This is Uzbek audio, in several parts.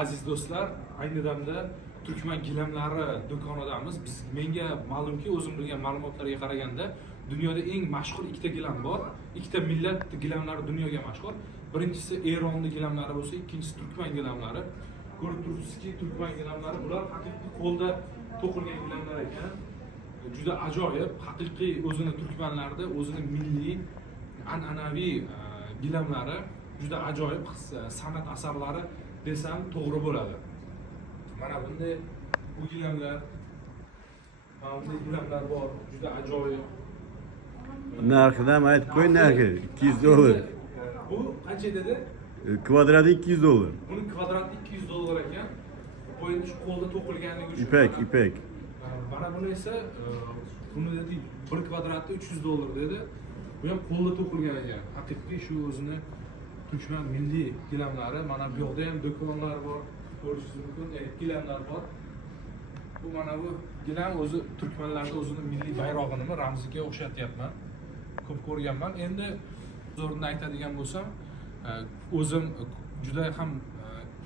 Aziz do'stlar, ayni damda Turkman gilamlari do'konidamiz. Menga ma'lumki, o'zim bilgan ma'lumotlarga qaraganda, dunyoda eng mashhur ikkita gilam bor. Ikkita millat gilamlari dunyoga mashhur. Birinchisi Eronning gilamlari bo'lsa, ikkinchisi Turkman gilamlari. Ko'rib turibsizki, Turkman gilamlari bular haqiqiy qo'lda to'qilgan gilamlar ekan. Juda ajoyib, haqiqiy o'zini turkmanlarda o'zini milliy an'anaviy gilamlari, juda ajoyib san'at asarlari desam to'g'ri bo'ladi. Mana bunday bu gilamlar, mana bunday gilamlar bor, juda ajoyib. Narxidan aytib qo'y, narxi $200. Bu qancha dedi? Kvadrati $200. Buni kvadrati $200 ekan. Qo'yni shu qo'lda to'qilganligi uchun. İpek. Mana buni esa buni dedi 1 kvadrati $300 dedi. Bu ham qo'lda to'qilgan ekan. Haqiqiy shu o'zini Turkman milliy gilamlari. Mana bu yoqda ham do'konlar bor. Ko'rishingiz mumkin. Gilamlar bor. Bu mana bu gilam o'zi turkmanlarning o'zini milliy bayrog'ini ramziga o'xshatyapman. Ko'p ko'rganman. Endi o'rnida aytadigan bo'lsam, o'zim juda ham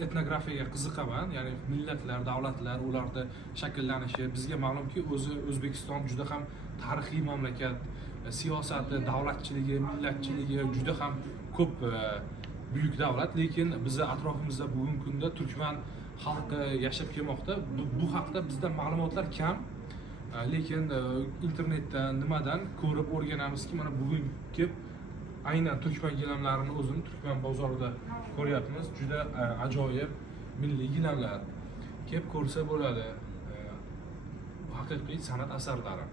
etnografiyaga qiziqaman, ya'ni millatlar, davlatlar, ularda shakllanishi. Bizga ma'lumki, o'zi O'zbekiston juda ham tarixiy mamlakat, siyosati, davlatchiligi, millatchiligi juda ham ko'p buyuk davlat, lekin bizning atrofimizda bugungi kunda turkman xalqi yashab kelmoqda. Bu haqda bizda ma'lumotlar kam, lekin internetdan nimadan ko'rib o'rganamizki, mana bugungi aynan turkman gilamlarini o'zini turkman bozorida ko'ryapmiz. Juda ajoyib milliy gilamlar. Kelib ko'rsa bo'ladi. Bu haqiqiy san'at asarlari.